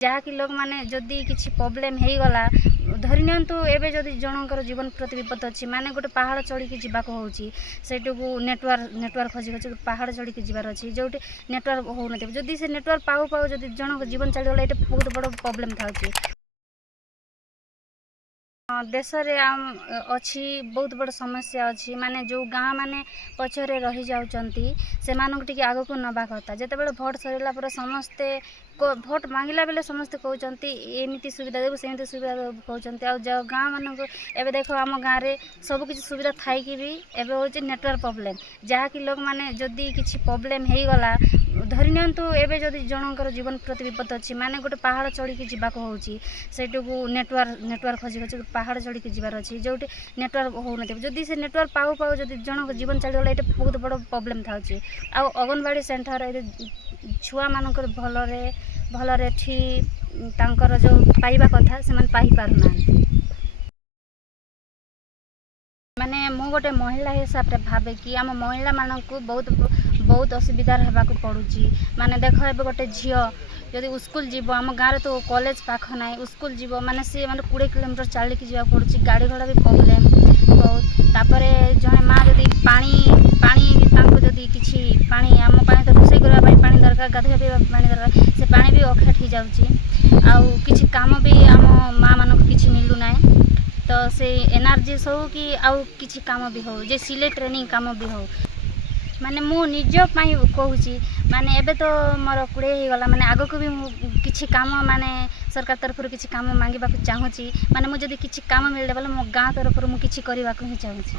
जहाँकि लोक मैंने जदि किसी प्रोब्लेम हो गला धरी नियंतु एबे जदि जनकर जीवन प्रति विपद अच्छी माने गोटे पहाड़ चढ़ी जावाक होची सेटू नेटवर्क खोजी खोजी पहाड़ चढ़ी जाबार अच्छी जो नेटवर्क हो जदि से नेटवर्क पाऊ पाऊ जदि जन जीवन चलीगला ये बहुत बड़ प्रोब्लेम था। देश रे अच्छी बहुत बड़ समस्या अच्छी माने जो गाँ माने पछरे रही जाउचंती से मानक टिके आगो को नबा कथा जेते बेले भोट सरीला पर समस्ते भोट मांगला बेले समस्ते कहउचंती एमिति सुविधा देबो सेमिति सुविधा देबो कहउचंती आ जो गाँ मानक एबे देखो आम गाँ रे सब किछि सुविधा थाई कि भी एबे होची नेटवर्क प्रोब्लेम जहाँकि लोक माने जदि किछि प्रोब्लेम हो गला धरी नियंतु एबे जदि जनकर जीवन प्रति विपद अच्छी माने गोटे पहाड़ चढ़ी जावाक होची सेटू नेटवर्क खोजी खोजी पहाड़ चढ़ी जाबार अच्छी जो नेटवर्क हो जदि से नेटवर्क पाऊ पाऊ जदि जन जीवन चलीगला ये बहुत बड़ प्रोब्लेम था। आ अंगनवाड़ी सेंटर छुआ मानकर भलरे ठीक तांकर जो पाइबा कथा से पाई पारुना माने मु गोटे महिला हिसाब से भावे कि आम महिला मानक बहुत असुविधा होगाक पड़ुची माने देख ए गोटे झील जदि स्कूल जीव आम गाँव तो कॉलेज पाख ना स्कूल जीव माने सी माने 20 किलोमीटर चलिक जावाक पड़ुची गाड़ी घोड़ा भी प्रोब्लेम बहुत तापरे जड़े माँ जदि पानी तांको जदि किछि पानी आम तो रोषे करने पानी दरकार गाधोया पीवा पानी दरकार से पानी भी अखेट हो जाउची आउ किछि काम भी आम माँ मानक किछि मिलू ना तो से एनआरजी हो कि आउ किछि काम भी हो जे सिले ट्रेनिंग काम भी हो माने मु निज पाई कहूची माने एबे तो मोर 20 हो गला माने आगो को भी किछि काम माने सरकार तरफ किछि काम मांगीबा चाहूची माने मु जदि किछि काम मिलले बोले मो गाँ तरफ मु किछि करबा को ही चाहूची।